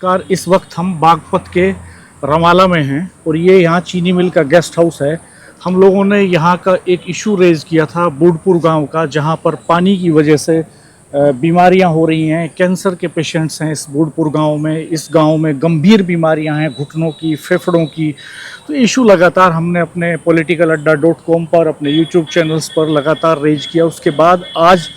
Car इस वक्त हम बागपत के रमाला में हैं और ये यहाँ चीनी मिल का गेस्ट हाउस है। हम लोगों ने यहाँ का एक इशू रेज़ किया था बूढ़पुर गांव का, जहाँ पर पानी की वजह से बीमारियाँ हो रही हैं। कैंसर के पेशेंट्स हैं इस बूढ़पुर गांव में। इस गांव में गंभीर बीमारियाँ हैं, घुटनों की, फेफड़ों की। तो इशू लगातार हमने अपने politicaladda.com पर, अपने यूट्यूब चैनल्स पर लगातार रेज किया। उसके बाद आज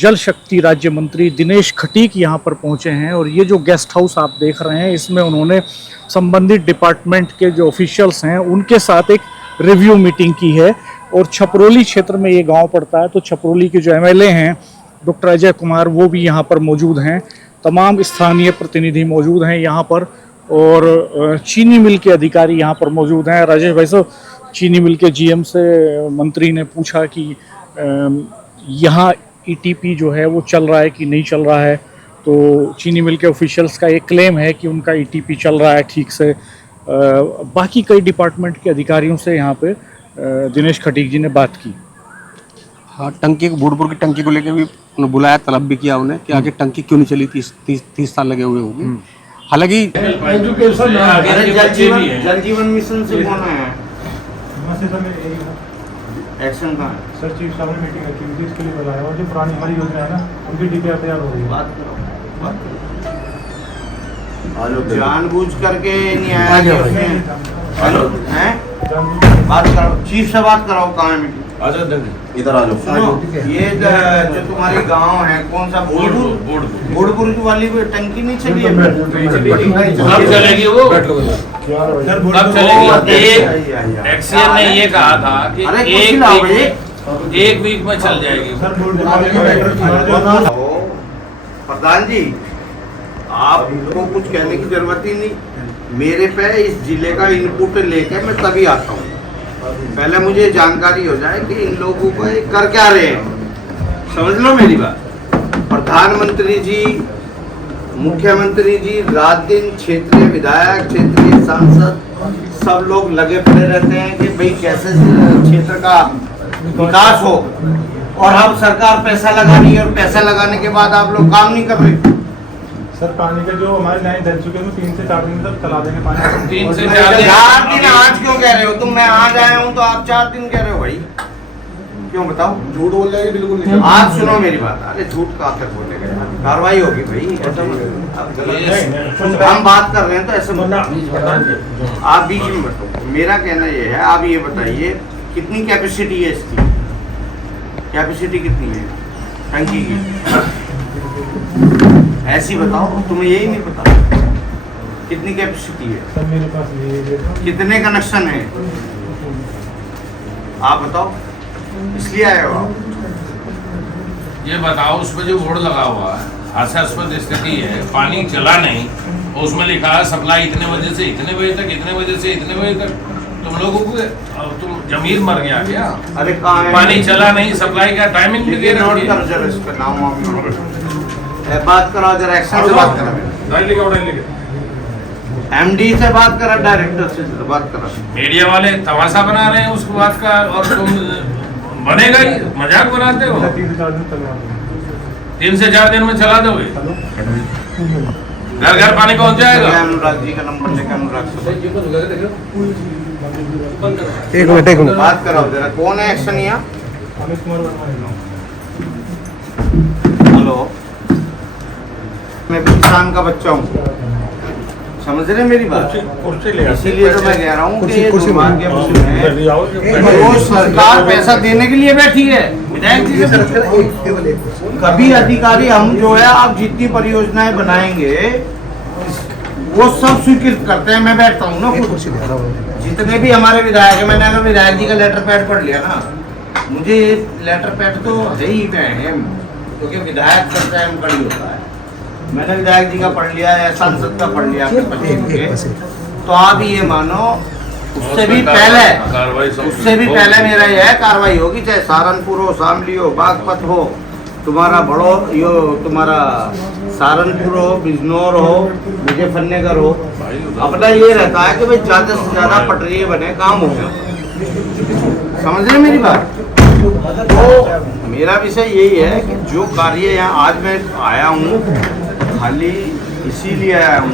जल शक्ति राज्य मंत्री दिनेश खटीक यहाँ पर पहुँचे हैं और ये जो गेस्ट हाउस आप देख रहे हैं, इसमें उन्होंने संबंधित डिपार्टमेंट के जो ऑफिशियल्स हैं उनके साथ एक रिव्यू मीटिंग की है। और छपरोली क्षेत्र में ये गांव पड़ता है, तो छपरोली के जो एमएलए हैं डॉक्टर अजय कुमार, वो भी यहाँ पर मौजूद हैं। तमाम स्थानीय प्रतिनिधि मौजूद हैं यहाँ पर और चीनी मिल के अधिकारी यहाँ पर मौजूद हैं। राजेश भाई साहब, चीनी मिल के जीएम से मंत्री ने पूछा कि यहाँ ईटीपी जो है वो चल रहा है कि नहीं चल रहा है। तो चीनी मिल के ऑफिशियल्स का एक क्लेम है कि उनका ईटीपी चल रहा है ठीक से। बाकी कई डिपार्टमेंट के अधिकारियों से यहाँ पे दिनेश खटीक जी ने बात की। हाँ, टंकी बूढ़पुर की टंकी को लेकर भी उन्हें बुलाया, तलब भी किया उन्हें कि आगे टंकी क्यों नहीं चली। 30 साल लगे हुए होंगे। हालांकि एजुकेशन जल जीवन मिशन से कौन आया एक्शन का सर चीफ साहब ने मीटिंग रखी थी, इसके लिए बुलाया। और जो पुरानी हमारी योजना है ना, उनकी डीपीआर तैयार हो रही है। बात करो जानबूझ करके नहीं आया उसमें। हेलो हैं, बात करो, चीफ से बात कराओ। कहाँ है मीटिंग? इधर आ जाओ। सुनो, ये जो तुम्हारी गांव है, कौन सा बूढ़पुर की वाली टंकी नहीं चली है? कब चलेगी वो? कब चलेगी? एक्सीएन ने ये कहा था कि एक वीक में चल जाएगी। प्रधान जी, आपको कुछ कहने की जरूरत ही नहीं। मेरे पे इस जिले का इनपुट लेके मैं तभी आता हूँ। पहले मुझे जानकारी हो जाए कि इन लोगों को ये कर क्या रहे हैं। समझ लो मेरी बात। प्रधानमंत्री जी, मुख्यमंत्री जी, रात दिन क्षेत्रीय विधायक, क्षेत्रीय सांसद सब लोग लगे पड़े रहते हैं कि भाई कैसे क्षेत्र का विकास हो। और हम सरकार पैसा लगा रही है और पैसा लगाने के बाद आप लोग काम नहीं कर रहे। सर पानी के जो हमारे लाइन डल चुके हैं 3 से 4 दिन तक चला देंगे पानी। 3 से 4 दिन आज क्यों कह रहे हो तुम? मैं आज आया हूँ तो आप 4 दिन कह रहे हो भाई, क्यों बताओ? झूठ बोल जाएगी बिल्कुल नहीं। आप सुनो मेरी बात। अरे झूठ कहाँ तक बोलेगा, कार्रवाई होगी भाई। ऐसा मत, हम बात कर रहे हैं तो ऐसे मत, आप बीच में बताओ। मेरा कहना ये है, आप ये बताइए कितनी कैपेसिटी है इसकी? कैपेसिटी कितनी है टंकी की? ऐसी बताओ, तुम्हें यही नहीं पता कितनी कैपेसिटी है? सर मेरे पास ये कितने कनेक्शन है आप बताओ, इसलिए आए हो आप? ये बताओ, उसमें जो बोर्ड लगा हुआ है, हास्यास्पद स्थिति है, पानी चला नहीं, उसमें लिखा है सप्लाई इतने बजे से इतने बजे तक, इतने बजे से इतने बजे तक। तुम लोगों को तुम जमीर मर गया क्या? अरे कहाँ है? पानी चला नहीं, सप्लाई का टाइमिंग भी दे नोट रखी कर जरा इसका नाम वाम नोट कर। बात कराओ जरा, एक्शन से बात करा। एमडी से बात करा, डायरेक्टर से बात करा। मीडिया वाले तमाशा बना रहे हैं उसको बात का, और तुम बनेगा ही, मजाक बनाते हो। 3 से 4 दिन चला देंगे। 3 से 4 दिन में चला दोगे? घर घर पानी पहुंच जाएगा। अनुराग जी का नंबर लेकर अनुराग से एक मिनट बात कराओ जरा। कौन है एक्शन यहाँ? अमित कुमार वर्मा। हेलो, मैं भी किसान का बच्चा हूँ, समझ रहे मेरी बात? इसीलिए तो मैं कह रहा हूँ कि जो सरकार पैसा देने के लिए बैठी है, विधायक जी से कभी अधिकारी हम जो है, आप जितनी परियोजनाएं बनाएंगे वो सब स्वीकृत करते हैं। मैं बैठता हूँ ना, जितने भी हमारे विधायक है, मैंने अगर विधायक जी का लेटर पैड पढ़ लिया ना, मुझे लेटर पैड तो है ही अहम, क्योंकि विधायक सबसे अहम कड़ी होता है। मैंने विधायक जी का पढ़ लिया या सांसद का पढ़ लिया अपने पटेल के, तो आप ये मानो उससे भी पहले मेरा यह है कार्रवाई होगी, चाहे सहारनपुर हो, शामली हो, बागपत हो, तुम्हारा बड़ो यो तुम्हारा सहारनपुर हो, बिजनौर हो, मुजफ्फरनगर हो। अपना ये रहता है कि भाई ज़्यादा से ज़्यादा पटरियाँ बने, काम हो गया। समझ रहे मेरी बात? तो मेरा विषय यही है कि जो कार्य यहाँ आज मैं आया हूँ, खाली इसीलिए आया हूँ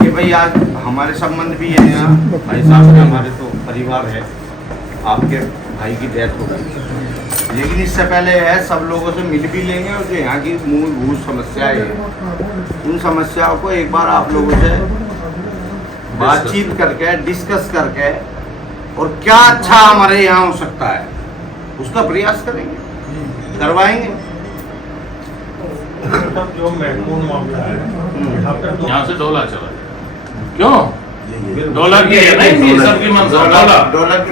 कि भाई आज हमारे संबंध भी है यहाँ, भाई साहब के हमारे तो परिवार है, आपके भाई की डेथ हो गई, लेकिन इससे पहले है सब लोगों से मिल भी लेंगे और जो यहाँ की मूलभूत समस्याएं हैं उन समस्याओं को एक बार आप लोगों से बातचीत करके डिस्कस करके और क्या अच्छा हमारे यहाँ हो सकता है उसका प्रयास करेंगे, करवाएंगे। जो महत्वपूर्ण मामला है यहाँ पे यहाँ से डोला चला क्यों? डोला की है ना इनकी सबकी मंशा।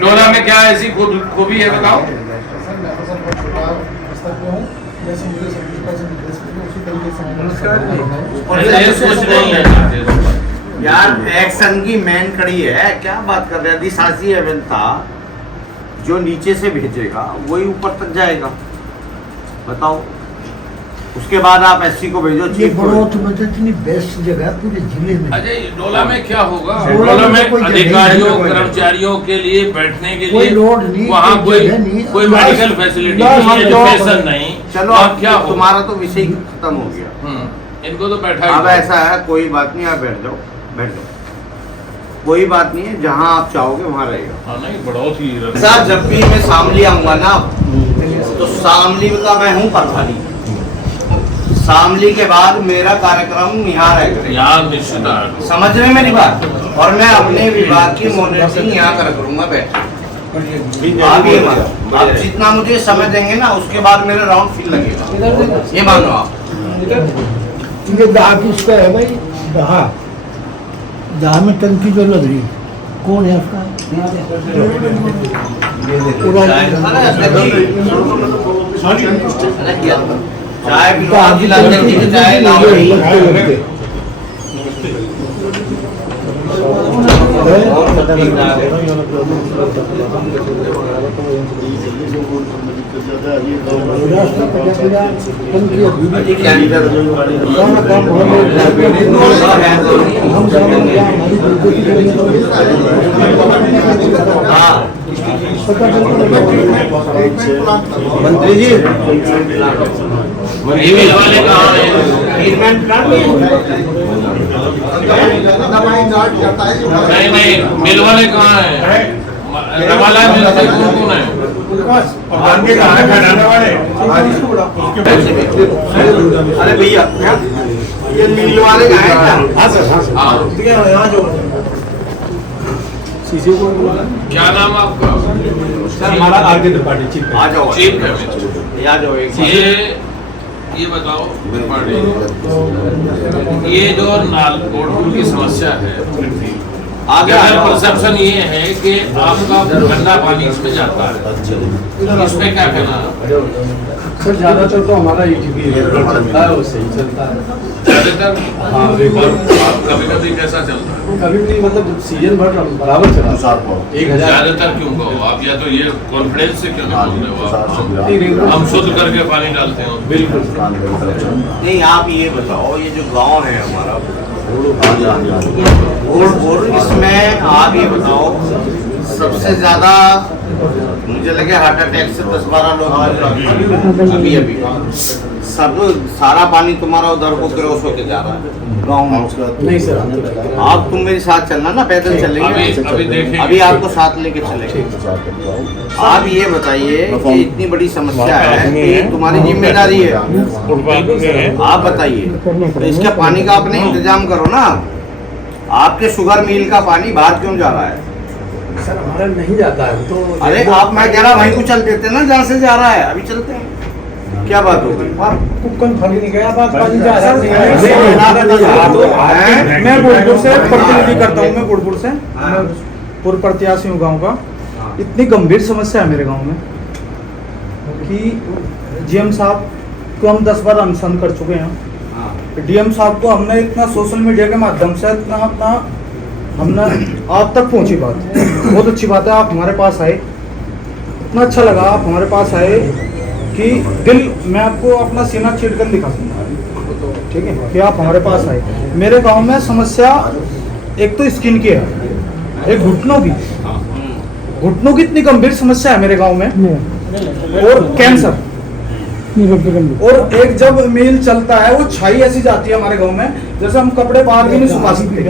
डोला में क्या ऐसी खूबी है बताओ? कुछ नहीं है यार एक्शन की मेन कड़ी है, क्या बात कर रहे हैं? अधिशासी अभियंता जो नीचे से भेजेगा वही ऊपर तक जाएगा, बताओ। उसके बाद आप एससी को भेजो, ये चीफ को बहुत मतलब इतनी बेस्ट जगह पूरे जिले में। अजय डोला में क्या होगा? डोला डोला में में कोई जगह अधिकारियों नहीं है। कर्मचारियों के लिए बैठने के कोई लिए रोड नहीं, वहाँ कोई कोई जगह नहीं। कोई मेडिकल फैसिलिटी लास्ट नहीं, जो- एजुकेशन नहीं। चलो वहाँ अब क्या होगा? तुम्हारा तो विषय ही खत्म हो गया। इनको तो बैठा अब ही ऐसा है, कोई बात नहीं, आप बैठ जाओ, बैठ जाओ, कोई बात नहीं है, जहाँ आप चाहोगे वहाँ रहेगा। हाँ नहीं बढ़ोत ही साहब जब भी मैं शामली आऊंगा ना तो शामली का मैं हूँ प्रभारी, शामली के बाद मेरा कार्यक्रम यहाँ रहेगा, यहाँ निश्चित है। समझ रहे हैं मेरी बात? और मैं अपने विभाग की मॉनिटरिंग यहाँ कर करूँगा बैठ। आप ये मानो, आप जितना मुझे समय देंगे ना उसके बाद मेरा राउंड फिर लगेगा, ये मानो आप। ये दाह किसका है भाई? दाह दाह में टंकी जो लग रही कौन है उसका? चाय पिलवा दिलाते हैं, चाय लाओ। मंत्री जी मिल वाले कहाँ हैं? ट्रीटमेंट प्लान नहीं नहीं मिल वाले कहाँ हैं? रवाला मिल से कौन है? अरे भैया ये मिल वाले का है क्या? हाँ क्या नाम आपका? सर हमारा आरके त्रिपाठी चीफ आ जाओ, चीफ है। आ जाओ एक ये बताओ ये जो नालकोड़ की समस्या है, आगे परसेप्शन ये है कि आपका गंदा पानी इसमें जाता है, इसमें क्या कहना है? सर ज़्यादातर तो हमारा ईटीपी चलता है, वो सही चलता है ज्यादातर। हाँ कभी कभी कैसा चलता है? कभी भी मतलब सीजन भर बराबर चला 1000 ज्यादातर क्यों कहो आप? या तो ये कॉन्फिडेंस से क्यों नहीं बोल रहे हो आप? हम शुद्ध करके पानी डालते हैं बिल्कुल। नहीं, आप ये बताओ ये जो गांव है हमारा और इसमें आप ये बताओ सबसे ज्यादा मुझे लगे हार्ट अटैक से 10-12 लोग अभी सब सारा पानी तुम्हारा उधर को क्रॉस होके जा रहा है गाँव में। नहीं सर आप तुम मेरे साथ चलना ना, पैदल चलेंगे, अभी देखेंगे। अभी आपको साथ लेके चलेंगे। आप ये बताइए कि इतनी बड़ी समस्या है कि तुम्हारी जिम्मेदारी है, आप बताइए तो इसका पानी का अपने इंतजाम करो ना। आपके शुगर मिल का पानी बाहर क्यों जा रहा है? सर हमारा नहीं जाता है तो। अरे आप मैं कह रहा वहीं को चल देते ना जहाँ से जा रहा है, अभी चलते हैं, क्या बात हो गई? आपको कंफर्म नहीं गया बात पानी जा रहा है। मैं बुढ़पुर से प्रतिनिधि करता हूँ, मैं बुढ़पुर से पूर्व प्रत्याशी हूँ गाँव का। इतनी गंभीर समस्या है मेरे गांव में कि जीएम साहब को हम 10 बार अनशन कर चुके हैं। डीएम साहब को हमने इतना सोशल मीडिया के माध्यम से इतना अपना हमने आप तक पहुंची बात, बहुत अच्छी बात है आप हमारे पास आए, इतना अच्छा लगा आप हमारे पास आए कि दिल मैं आपको अपना सीना चीर कर दिखा दूंगा, ठीक है, कि आप हमारे पास आए। मेरे गांव में समस्या एक तो स्किन की है, एक घुटनों की इतनी गंभीर समस्या है मेरे गांव में, और कैंसर और एक जब मिल चलता है वो छाई ऐसी जाती है हमारे गांव में, जैसे हम कपड़े बाहर भी नहीं सुखा सकते।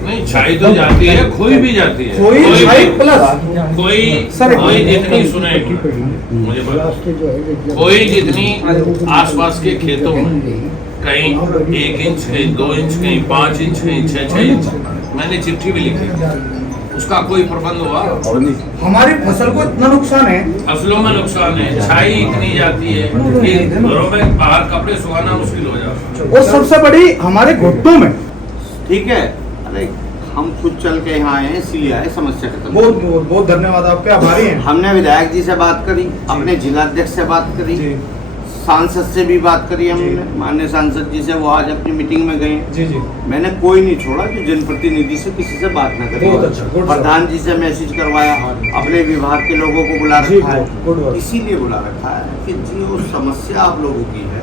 नहीं, छाई तो जाती है, खोई भी जाती है। खोई छाई प्लस कोई जितनी सुनेगी मुझे पता, कोई जितनी आसपास के खेतों में कहीं 1 इंच, कहीं 2 इंच, कहीं 5 इंच, कहीं 6 इंच, मैंने चिट्ठी भी लिखी, उसका कोई प्रबंध हुआ? हमारी फसल को इतना नुकसान है, फसलों में नुकसान है, छाई इतनी जाती है कि घरों में बाहर कपड़े सुखाना मुश्किल हो जाता है। और सबसे बड़ी हमारे घुट्टों में। ठीक है, अरे हम खुद चल के यहाँ आए हैं, इसलिए आए, समस्या खत्म। बहुत बहुत बहुत धन्यवाद, आपके आभारी हैं। हमने विधायक जी से बात करी, अपने जिलाध्यक्ष से बात करी, सांसद से भी बात करी हमने, माननीय सांसद जी से, वो आज अपनी मीटिंग में गए। जी जी, मैंने कोई नहीं छोड़ा जो जनप्रतिनिधि से किसी से बात न करी। बहुत अच्छा, गुड प्रधान जी से मैसेज करवाया, अपने विभाग के लोगों को बुला जी, रखा है, गुड वर्क। इसीलिए बुला रखा है कि जो समस्या आप लोगों की है,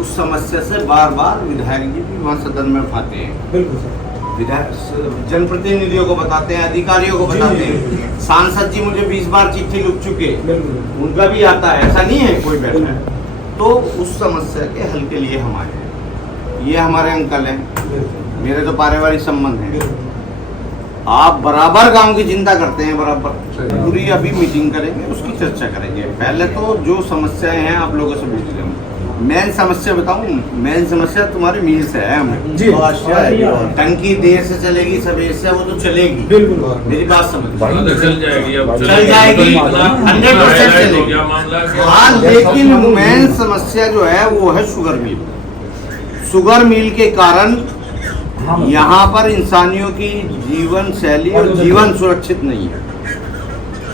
उस समस्या से बार बार विधायक जी भी वहाँ सदन में उठाते हैं, बिल्कुल सर। विधायक जनप्रतिनिधियों को बताते हैं, अधिकारियों को जी, बताते जी, हैं। सांसद जी मुझे 20 बार चिट्ठी लिख चुके, बिल्कुल उनका भी आता है, ऐसा नहीं है कोई बैठा है। तो उस समस्या के हल के लिए हम आए हैं। ये हमारे अंकल हैं, मेरे तो पारिवारिक संबंध हैं। आप बराबर गांव की चिंता करते हैं, बराबर पूरी अभी मीटिंग करेंगे, उसकी चर्चा करेंगे। पहले तो जो समस्याएं हैं आप लोगों से पूछ रहे हैं। मेन समस्या बताऊं, मेन समस्या तुम्हारे मील से है हमें जी। टंकी देर से चलेगी, सवेर से, वो तो चलेगी, बिल्कुल मेरी बात समझ। चल जाएगी, अब चल जाएगी, 100% चलेगी। क्या मामला है? हाँ, लेकिन मेन समस्या जो है वो है शुगर मिल। शुगर मिल के कारण यहाँ पर इंसानियों की जीवन शैली और जीवन सुरक्षित नहीं है,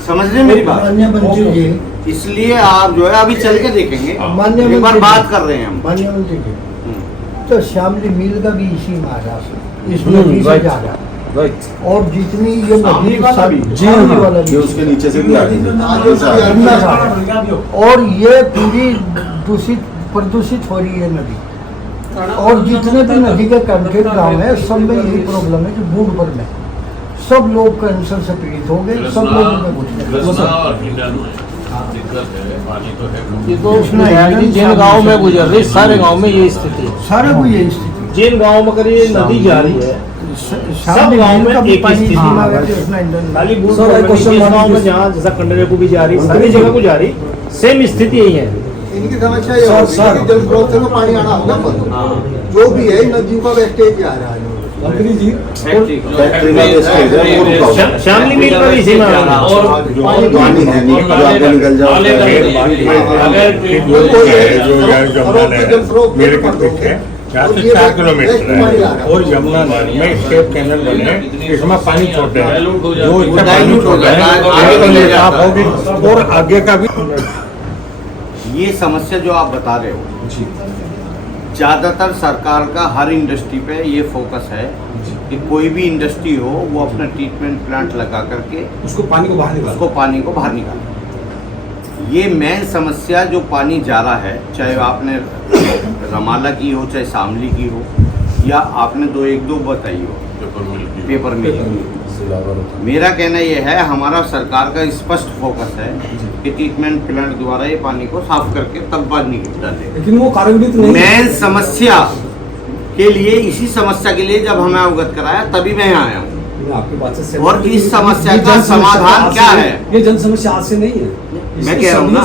समझ रहे मेरी बात? माननीय मंत्री जी, इसलिए आप जो है अभी चल के देखेंगे, माननीय एक बार मंत्री बात जी, कर रहे हैं हम। माननीय मंत्री जी, तो श्यामली मिल का भी इसी महाराष्ट्र इस नदी से जा रहा है, और जितनी ये नदी श्यामली वाला भी, उसके नीचे से भी आगे गंगा घाट है, और ये पूरी प्रदूषित हो रही है नदी। और जितने भी नदी के कंटे गाँव है, सब में यही प्रॉब्लम है कि बूढ़ में सब लोग कैंसर से पीड़ित हो गए, सब लोगों में कृष्णा और हिंडन में दिक्कत है, पानी तो है। ये तो जिन गाँव में गुजर रही, सारे गाँव में ये स्थिति है। सारे को ये स्थिति, जिन गाँव में अगर ये नदी जा रही है, सब गाँव में एक ही स्थिति खाली गाँव में जहाँ जैसा कंडरे को भी जा रही, सारी जगह को जा रही, सेम स्थिति यही है। इनकी समस्या ये होगी कि जल स्रोत से पानी आना होगा बंद, जो भी है नदियों का वेस्टेज आ रहा है। फैक्ट्री का वेस्टेज है, वो रुका हुआ है। श्यामली मिल पर इसी में और पानी है नहीं, जो आगे निकल जाओ। मेरे को पीछे 4 किलोमीटर है, और यमुना नदी में स्टेप कैनल बने, इसमें पानी छोड़ते हैं, जो इसमें पानी छोड़ते हैं साफ होगी, और आगे का भी। ये समस्या जो आप बता रहे हो, ज़्यादातर सरकार का हर इंडस्ट्री पे ये फोकस है कि कोई भी इंडस्ट्री हो वो अपना ट्रीटमेंट प्लांट लगा करके उसको पानी को बाहर निकाले। ये मेन समस्या जो पानी जा रहा है, चाहे आपने रमाला की हो, चाहे शामली की हो, या आपने 1-2 बताई हो पेपर मिल। मेरा कहना ये है, हमारा सरकार का स्पष्ट फोकस है कि ट्रीटमेंट प्लांट द्वारा ये पानी को साफ करके तब बाद निकल डाले, लेकिन वो कार्यान्वित नहीं। मेन समस्या के लिए, इसी समस्या के लिए जब हमें अवगत कराया तभी मैं यहाँ आया हूँ। आपकी बात से और इस समस्या का समाधान क्या है, ये जन समस्या आज से नहीं है, मैं कह रहा हूँ ना,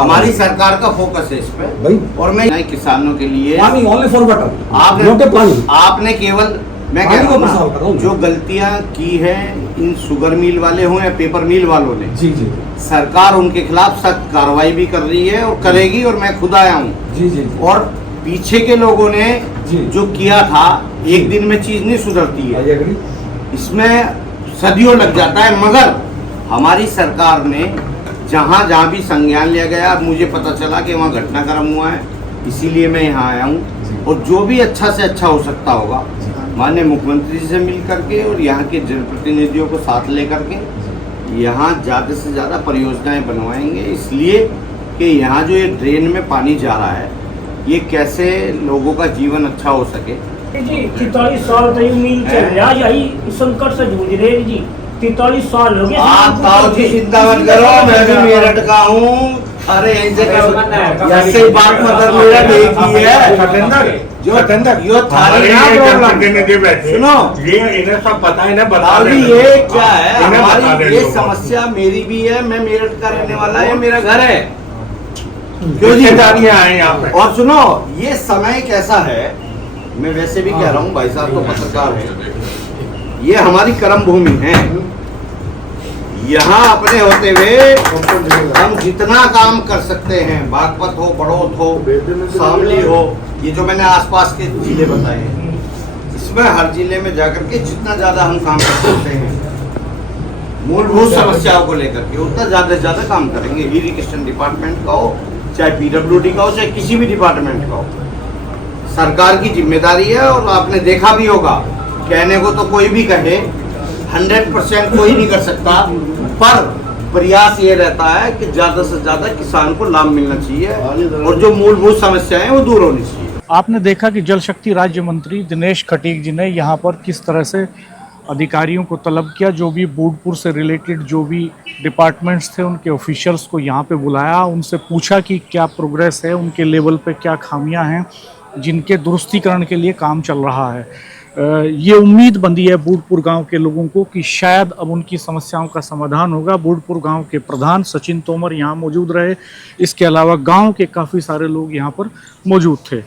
हमारी सरकार का फोकस है इस पे। और मैं किसानों के लिए पानी ओनली फॉर वाटर, आपने केवल, मैं कह रहा हूँ जो गलतियां की हैं इन शुगर मिल वाले हों या पेपर मिल वालों ने, जी जी, सरकार उनके खिलाफ सख्त कार्रवाई भी कर रही है और करेगी, और मैं खुद आया हूँ। जी जी, और पीछे के लोगों ने जो किया था, एक दिन में चीज नहीं सुधरती है, इसमें सदियों लग जाता है। मगर हमारी सरकार ने जहाँ जहाँ भी संज्ञान लिया गया, मुझे पता चला कि वहाँ घटनाक्रम हुआ है, इसीलिए मैं यहाँ आया हूँ। और जो भी अच्छा से अच्छा हो सकता होगा, माननीय मुख्यमंत्री जी से मिल करके और यहाँ के जनप्रतिनिधियों को साथ लेकर के यहाँ ज़्यादा से ज़्यादा परियोजनाएं बनवाएंगे, इसलिए कि यहाँ जो ये ड्रेन में पानी जा रहा है, ये कैसे लोगों का जीवन अच्छा हो सके। जी 43 साल तक मिल चल रहा, यही संकट से जूझ रहे जी। 43 साल हो गए। आप ताऊ जी चिंता मत करो, मैं भी मेरठ का हूँ, अरे ऐसे ऐसे बात मतलब मेरा देखी है जो यो थारी ना प्रॉब्लम सुनो ये इन्हें सब पता है ना, बता अभी देना। ये क्या है इन्हें बता हमारी देना ये लोगों को। समस्या मेरी भी है, मैं मेरठ का रहने वाला है, मेरा घर है। क्यों जिम्मेदारियां आए यहाँ पे? और सुनो ये समय कैसा है, मैं वैसे भी कह रहा हूँ भाई साहब तो पत्रकार है, ये हमारी कर्म भूमि है। यहाँ अपने होते हुए हम जितना काम कर सकते हैं, बागपत हो, बड़ौत हो, शामली हो, ये जो मैंने आसपास के जिले बताए हैं, इसमें हर जिले में जाकर के जितना ज्यादा हम काम कर सकते हैं मूलभूत समस्याओं को लेकर के, उतना ज्यादा से ज्यादा काम करेंगे। इरिगेशन डिपार्टमेंट का हो, चाहे पीडब्ल्यूडी का हो, चाहे किसी भी डिपार्टमेंट का हो, सरकार की जिम्मेदारी है। और आपने देखा भी होगा, कहने को तो कोई भी कहे, 100% कोई नहीं कर सकता, पर प्रयास ये रहता है कि ज्यादा से ज्यादा किसान को लाभ मिलना चाहिए और जो मूलभूत समस्याएं वो दूर होनी चाहिए। आपने देखा कि जल शक्ति राज्य मंत्री दिनेश खटीक जी ने यहाँ पर किस तरह से अधिकारियों को तलब किया, जो भी बूडपुर से रिलेटेड जो भी डिपार्टमेंट्स थे उनके ऑफिशियल्स को यहाँ पे बुलाया, उनसे पूछा कि क्या प्रोग्रेस है, उनके लेवल पे क्या खामियां हैं जिनके दुरुस्तीकरण के लिए काम चल रहा है। ये उम्मीद बंधी है बूडपुर गांव के लोगों को कि शायद अब उनकी समस्याओं का समाधान होगा। बूडपुर गांव के प्रधान सचिन तोमर यहाँ मौजूद रहे, इसके अलावा गांव के काफ़ी सारे लोग यहाँ पर मौजूद थे।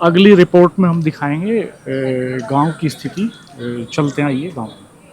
अगली रिपोर्ट में हम दिखाएंगे गांव की स्थिति। चलते हैं, आइए गांव।